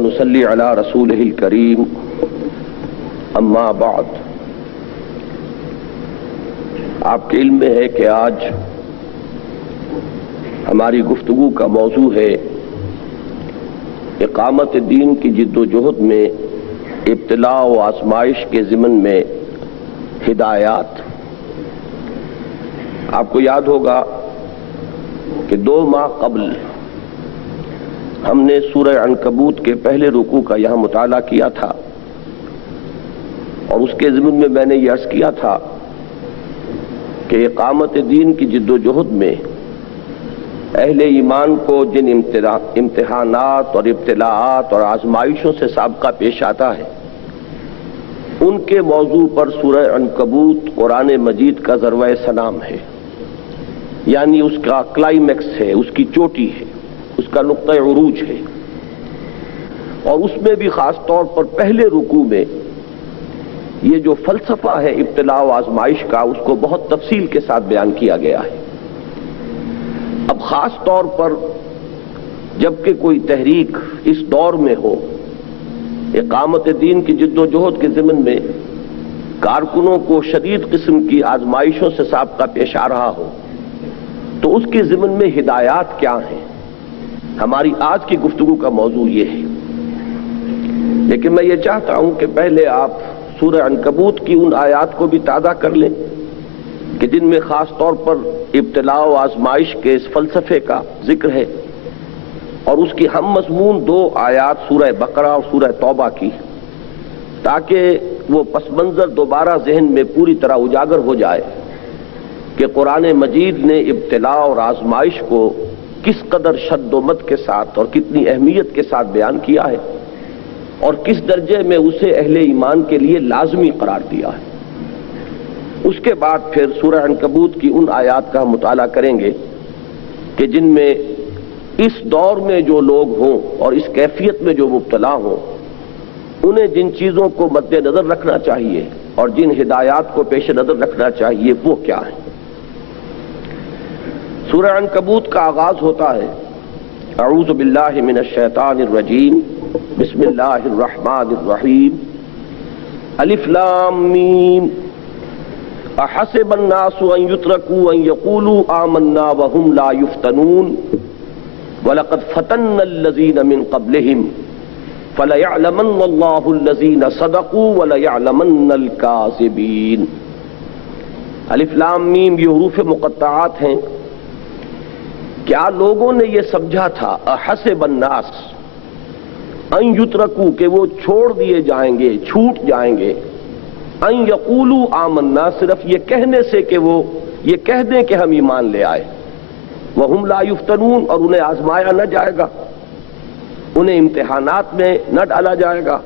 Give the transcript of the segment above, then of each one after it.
ونصلي على رسوله الكريم اما بعد۔ آپ کے علم میں ہے کہ آج ہماری گفتگو کا موضوع ہے اقامت دین کی جد و جہد میں ابتلاء و آزمائش کے ضمن میں ہدایات۔ آپ کو یاد ہوگا کہ 2 ماہ قبل ہم نے سورہ عنکبوت کے پہلے رکوع کا یہاں مطالعہ کیا تھا، اور اس کے ضمن میں میں نے یہ عرض کیا تھا کہ اقامت دین کی جد و جہد میں اہل ایمان کو جن امتحانات اور ابتلاءات اور آزمائشوں سے سابقہ پیش آتا ہے، ان کے موضوع پر سورہ عنکبوت قرآن مجید کا ذروۂ سلام ہے، یعنی اس کا کلائمیکس ہے، اس کی چوٹی ہے، اس کا نقطہ عروج ہے۔ اور اس میں بھی خاص طور پر پہلے رکوع میں یہ جو فلسفہ ہے ابتلاء و آزمائش کا، اس کو بہت تفصیل کے ساتھ بیان کیا گیا ہے۔ اب خاص طور پر جبکہ کوئی تحریک اس دور میں ہو، اقامت دین کی جد و جہد کے ضمن میں کارکنوں کو شدید قسم کی آزمائشوں سے سابقہ پیش آ رہا ہو، تو اس کے ضمن میں ہدایات کیا ہیں، ہماری آج کی گفتگو کا موضوع یہ ہے۔ لیکن میں یہ چاہتا ہوں کہ پہلے آپ سورہ عنکبوت کی ان آیات کو بھی تازہ کر لیں کہ جن میں خاص طور پر ابتلاء و آزمائش کے اس فلسفے کا ذکر ہے، اور اس کی ہم مضمون 2 آیات سورہ بقرہ اور سورہ توبہ کی، تاکہ وہ پس منظر دوبارہ ذہن میں پوری طرح اجاگر ہو جائے کہ قرآن مجید نے ابتلاء اور آزمائش کو کس قدر شد و مد کے ساتھ اور کتنی اہمیت کے ساتھ بیان کیا ہے، اور کس درجے میں اسے اہل ایمان کے لیے لازمی قرار دیا ہے۔ اس کے بعد پھر سورہ عنکبوت کی ان آیات کا ہم مطالعہ کریں گے کہ جن میں اس دور میں جو لوگ ہوں اور اس کیفیت میں جو مبتلا ہوں، انہیں جن چیزوں کو مد نظر رکھنا چاہیے اور جن ہدایات کو پیش نظر رکھنا چاہیے وہ کیا ہیں۔ سورہ عنکبوت کا آغاز ہوتا ہے اعوذ باللہ من الشیطان الرجیم، بسم اللہ الرحمن الرحیم، الف لام میم، احسب الناس ان يتركوا ان يقولوا آمنا وهم لا يفتنون ولقد فتنا الذين من قبلهم فليعلمن الله الذين صدقوا وليعلمن الكاذبين۔ الف لام میم یہ حروف مقطعات ہیں۔ کیا لوگوں نے یہ سمجھا تھا احسب الناس ان یترکو کہ وہ چھوڑ دیے جائیں گے، چھوٹ جائیں گے، ان یقولوا آمنا صرف یہ کہنے سے کہ وہ یہ کہہ دیں کہ ہم ایمان لے آئے، وہم لا یفتنون اور انہیں آزمایا نہ جائے گا، انہیں امتحانات میں نہ ڈالا جائے گا،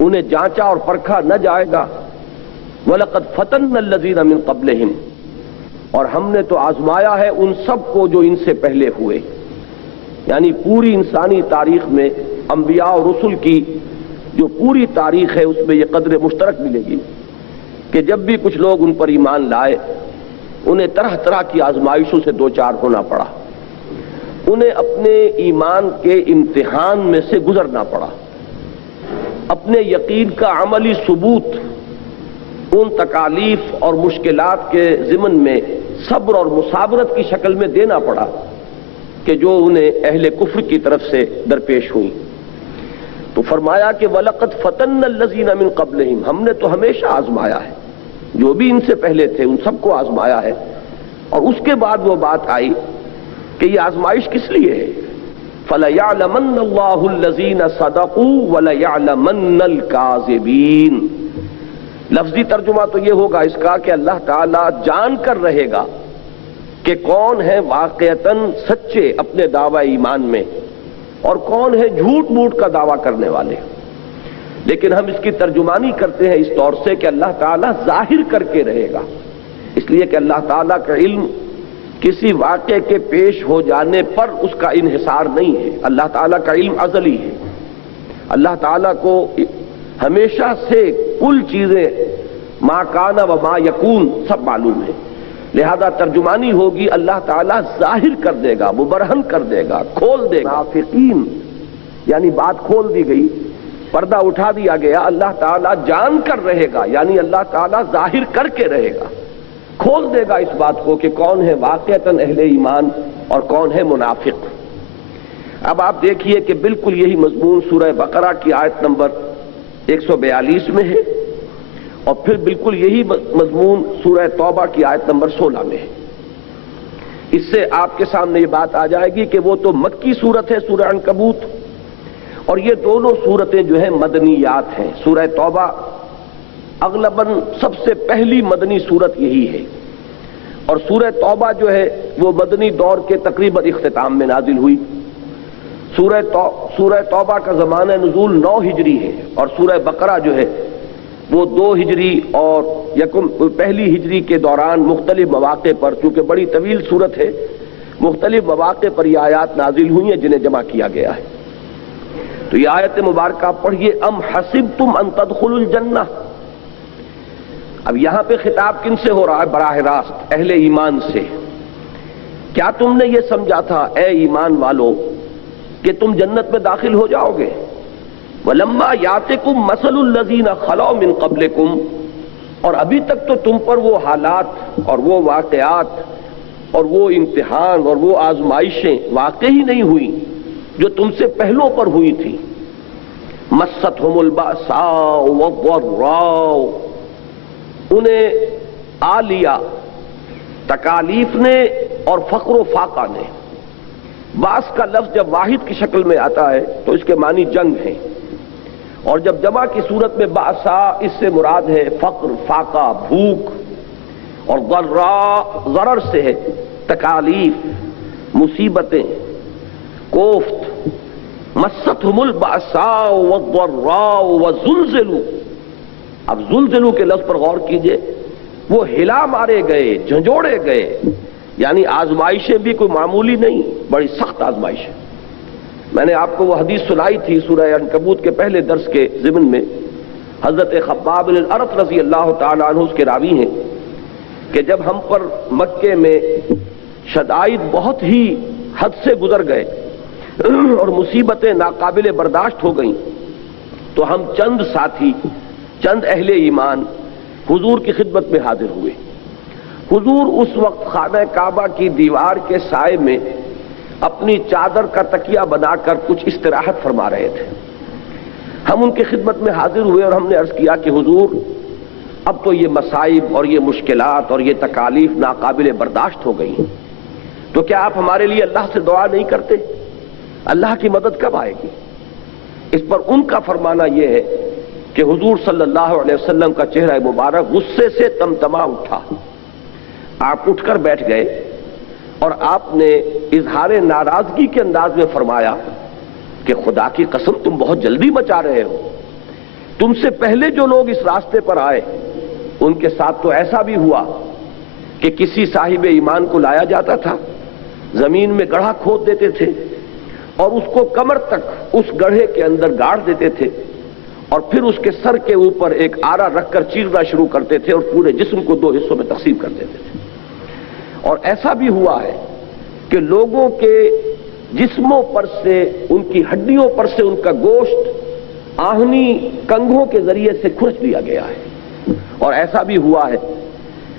انہیں جانچا اور پرکھا نہ جائے گا۔ وَلَقَدْ فَتَنَّا الَّذِينَ مِن قَبْلِهِمْ، اور ہم نے تو آزمایا ہے ان سب کو جو ان سے پہلے ہوئے، یعنی پوری انسانی تاریخ میں انبیاء اور رسل کی جو پوری تاریخ ہے اس میں یہ قدر مشترک ملے گی کہ جب بھی کچھ لوگ ان پر ایمان لائے، انہیں طرح طرح کی آزمائشوں سے دوچار ہونا پڑا، انہیں اپنے ایمان کے امتحان میں سے گزرنا پڑا، اپنے یقین کا عملی ثبوت ان تکالیف اور مشکلات کے ضمن میں صبر اور مصابرت کی شکل میں دینا پڑا کہ جو انہیں اہل کفر کی طرف سے درپیش ہوئی۔ تو فرمایا کہ وَلَقَدْ فَتَنَّا الَّذِينَ مِن قَبْلِهِمْ، ہم نے تو ہمیشہ آزمایا ہے، جو بھی ان سے پہلے تھے ان سب کو آزمایا ہے۔ اور اس کے بعد وہ بات آئی کہ یہ آزمائش کس لیے ہے، فَلَيَعْلَمَنَّ اللَّهُ الَّذِينَ صَدَقُوا وَلَيَعْلَمَنَّ الْكَاذِبِينَ۔ لفظی ترجمہ تو یہ ہوگا اس کا کہ اللہ تعالیٰ جان کر رہے گا کہ کون ہے واقعتاً سچے اپنے دعوی ایمان میں اور کون ہے جھوٹ موٹ کا دعویٰ کرنے والے۔ لیکن ہم اس کی ترجمانی کرتے ہیں اس طور سے کہ اللہ تعالیٰ ظاہر کر کے رہے گا، اس لیے کہ اللہ تعالیٰ کا علم کسی واقعے کے پیش ہو جانے پر اس کا انحصار نہیں ہے، اللہ تعالیٰ کا علم ازلی ہے۔ اللہ تعالیٰ کو ہمیشہ سے کل چیزیں ما کان و ما یکون سب معلوم ہے، لہذا ترجمانی ہوگی اللہ تعالیٰ ظاہر کر دے گا، مبرہن کر دے گا، کھول دے گا۔ منافقین یعنی بات کھول دی گئی، پردہ اٹھا دیا گیا، اللہ تعالیٰ جان کر رہے گا، یعنی اللہ تعالیٰ ظاہر کر کے رہے گا، کھول دے گا اس بات کو کہ کون ہے واقعتاً اہل ایمان اور کون ہے منافق۔ اب آپ دیکھیے کہ بالکل یہی مضمون سورہ بقرہ کی آیت نمبر 142 میں ہے، اور پھر بالکل یہی مضمون سورہ توبہ کی آیت نمبر 16 میں ہے۔ اس سے آپ کے سامنے یہ بات آ جائے گی کہ وہ تو مکی صورت ہے سورہ عنکبوت، اور یہ دونوں صورتیں جو ہیں مدنیات ہیں۔ سورہ توبہ اغلباً سب سے پہلی مدنی صورت یہی ہے، اور سورہ توبہ جو ہے وہ مدنی دور کے تقریباً اختتام میں نازل ہوئی۔ سورہ توبہ کا زمانہ نزول 9 ہجری ہے، اور سورہ بقرہ جو ہے وہ 2 ہجری اور پہلی ہجری کے دوران مختلف مواقع پر، چونکہ بڑی طویل صورت ہے، مختلف مواقع پر یہ آیات نازل ہوئی ہیں جنہیں جمع کیا گیا ہے۔ تو یہ آیت مبارکہ پڑھیے، ام حسبتم ان تدخلوا الجنہ۔ اب یہاں پہ خطاب کن سے ہو رہا ہے؟ براہ راست اہل ایمان سے۔ کیا تم نے یہ سمجھا تھا اے ایمان والو کہ تم جنت میں داخل ہو جاؤ گے؟ وَلَمَّا يَأْتِكُم مَثَلُ الَّذِينَ خَلَوْا مِن قَبْلِكُم، اور ابھی تک تو تم پر وہ حالات اور وہ واقعات اور وہ امتحان اور وہ آزمائشیں واقع ہی نہیں ہوئی جو تم سے پہلوں پر ہوئی تھی۔ مَسَّتْهُمُ الْبَأْسَاءُ وَالضَّرَّاءُ، انہیں آ لیا تکالیف نے اور فقر و فاقہ نے۔ باس کا لفظ جب واحد کی شکل میں آتا ہے تو اس کے معنی جنگ ہے، اور جب جمع کی صورت میں باسا، اس سے مراد ہے فقر، فاقہ، بھوک، اور ضراء ضرر سے ہے تکالیف، مصیبتیں، کوفت۔ مستہم الباساء والضراء وزلزلوا، اب زلزلوا کے لفظ پر غور کیجئے، وہ ہلا مارے گئے، جھنجھوڑے گئے، یعنی آزمائشیں بھی کوئی معمولی نہیں، بڑی سخت آزمائشیں۔ میں نے آپ کو وہ حدیث سنائی تھی سورہ عنکبوت کے پہلے درس کے ضمن میں، حضرت خباب بن الارت رضی اللہ تعالیٰ عنہ اس کے راوی ہیں کہ جب ہم پر مکے میں شدائد بہت ہی حد سے گزر گئے اور مصیبتیں ناقابل برداشت ہو گئیں، تو ہم چند ساتھی، چند اہل ایمان حضور کی خدمت میں حاضر ہوئے۔ حضور اس وقت خانہ کعبہ کی دیوار کے سائے میں اپنی چادر کا تکیہ بنا کر کچھ استراحت فرما رہے تھے۔ ہم ان کی خدمت میں حاضر ہوئے اور ہم نے عرض کیا کہ حضور، اب تو یہ مصائب اور یہ مشکلات اور یہ تکالیف ناقابل برداشت ہو گئی، تو کیا آپ ہمارے لیے اللہ سے دعا نہیں کرتے؟ اللہ کی مدد کب آئے گی؟ اس پر ان کا فرمانا یہ ہے کہ حضور صلی اللہ علیہ وسلم کا چہرہ مبارک غصے سے تمتما اٹھا۔ آپ اٹھ کر بیٹھ گئے اور آپ نے اظہار ناراضگی کے انداز میں فرمایا کہ خدا کی قسم تم بہت جلدی مچا رہے ہو، تم سے پہلے جو لوگ اس راستے پر آئے ان کے ساتھ تو ایسا بھی ہوا کہ کسی صاحب ایمان کو لایا جاتا تھا، زمین میں گڑھا کھود دیتے تھے اور اس کو کمر تک اس گڑھے کے اندر گاڑ دیتے تھے، اور پھر اس کے سر کے اوپر ایک آرا رکھ کر چیرنا شروع کرتے تھے اور پورے جسم کو 2 حصوں میں تقسیم کر دیتے تھے۔ اور ایسا بھی ہوا ہے کہ لوگوں کے جسموں پر سے، ان کی ہڈیوں پر سے ان کا گوشت آہنی کنگھوں کے ذریعے سے کھرچ دیا گیا ہے، اور ایسا بھی ہوا ہے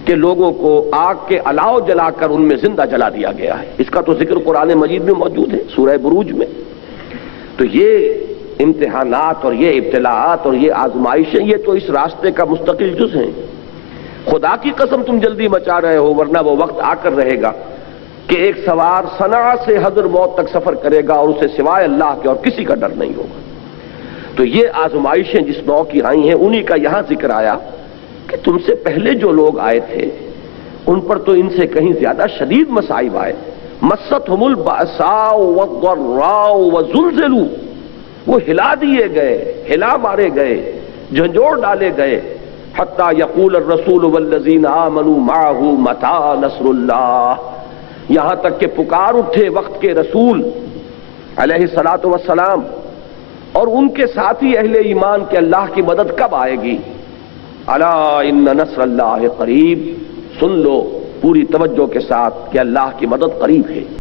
کہ لوگوں کو آگ کے الاؤ جلا کر ان میں زندہ جلا دیا گیا ہے۔ اس کا تو ذکر قرآن مجید میں موجود ہے، سورہ بروج میں۔ تو یہ امتحانات اور یہ ابتلاءات اور یہ آزمائشیں، یہ تو اس راستے کا مستقل جز ہیں۔ خدا کی قسم تم جلدی مچا رہے ہو، ورنہ وہ وقت آ کر رہے گا کہ ایک سوار صنعاء سے حضر موت تک سفر کرے گا اور اسے سوائے اللہ کے اور کسی کا ڈر نہیں ہوگا۔ تو یہ آزمائشیں جس نوع کی آئی ہیں انہی کا یہاں ذکر آیا کہ تم سے پہلے جو لوگ آئے تھے ان پر تو ان سے کہیں زیادہ شدید مصائب آئے۔ مستہم البأساء والضراء وزلزلوا، وہ ہلا دیے گئے، ہلا مارے گئے، جھنجھوڑ ڈالے گئے، حتی یقول الرسول والذین آمنوا معه متی نصر اللہ، یہاں تک کہ پکار اٹھے وقت کے رسول علیہ الصلوۃ والسلام اور ان کے ساتھی اہل ایمان کے اللہ کی مدد کب آئے گی؟ الا ان نصر اللہ قریب، سن لو پوری توجہ کے ساتھ کہ اللہ کی مدد قریب ہے۔